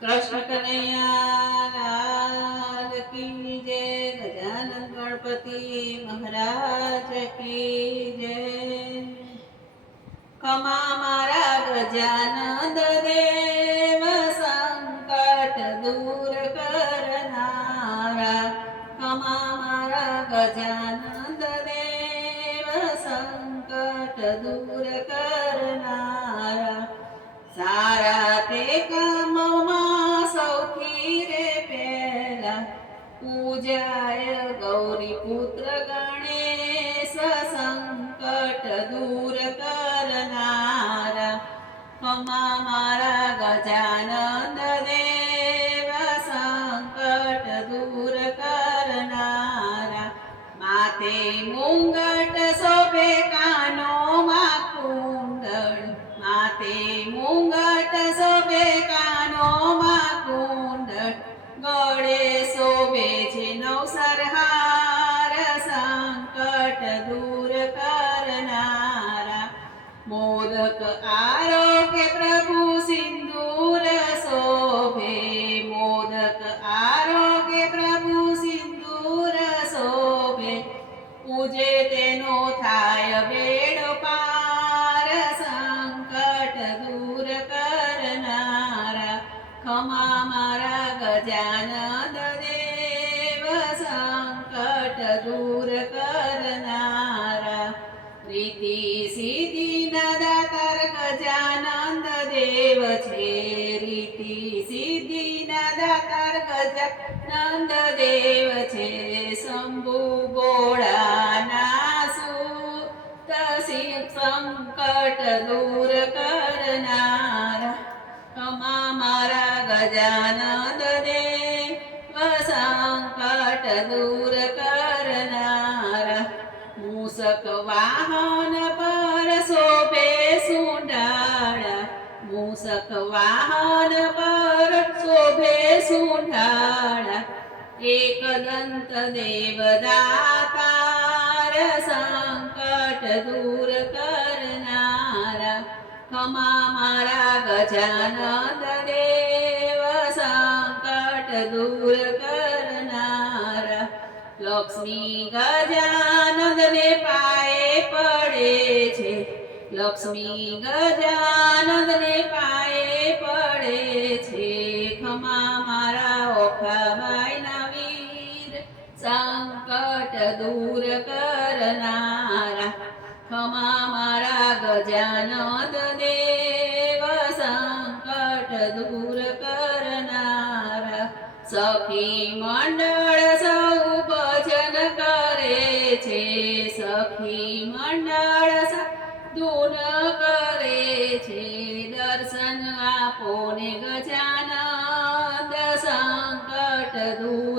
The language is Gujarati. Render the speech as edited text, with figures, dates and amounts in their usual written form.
કૃષ્ણ કનૈયા લાલ કી જય. ગજાનન ગણપતિ મહારાજ કી જય. ખમા મારા ગજાનંદ દેવ સંકટ દૂર કરનારા. ખમા મારા ગજાનંદ દેવ સંકટ દૂર કરનારા. સારા તે કામમાં સૌથી રે પહેલા પૂજાય ગૌરી પુત્ર ગણેશ સંકટ દૂર કરનારા. ખમા મારા ગજાનંદ દેવ સંકટ દૂર કરનારા. માથે મુંગટ શોભે કાનોમાં કુંડળ. માથે મુંગટ શોભે કાનોમાં કુંડળ. ગળે શોભે છે નવસરહાર સંકટ દૂર કરનારા. મોદક આરોગ્ય પ્રભુ સિંદૂર શોભે. મોદક આરોગ્ય પ્રભુ સિંદૂર શોભે. પૂજે તેનો થાય બેડો પાર સંકટ દૂર કરનારા. ખમા મારા ગજાનંદ દેવ સંકટ દૂર કરનારા. રીતિ સિદ્ધિના દાતાર ગજાનંદ દેવ છે. રીતિ સિદ્ધિના દાતાર ગજાનંદ દેવ છે. શંભુ ભોળાના સૂત સંકટ દૂર કરનારા. ખમા મારા ગજાનંદ દેવ સંકટ દૂર કરનારા. મૂષક વાહન પર શોભે સુંઢાળા. મૂષક વાહન પર શોભે સુંઢાળા. એક દંત દેવ દાતાર સંકટ દૂર કરનારા. ખમા મારા ગજાનંદ દેવ સંકટ દૂર કરનારા. લક્ષ્મી ગજાનંદને પાયે પડે છે. લક્ષ્મી ગજાનંદને પાયે પડે છે. ખમા મારા ઓખાબાઈના વીર સંકટ દૂર કરનારા. ખમા મારા ગજાનંદ દેવ સંકટ દૂર કરનારા. સખી મંડળ સૌ ભજન કરે છે. સખી મંડળ સૌ ધૂન કરે છે. દર્શન આપો ને ગજાનંદ સંકટ દૂર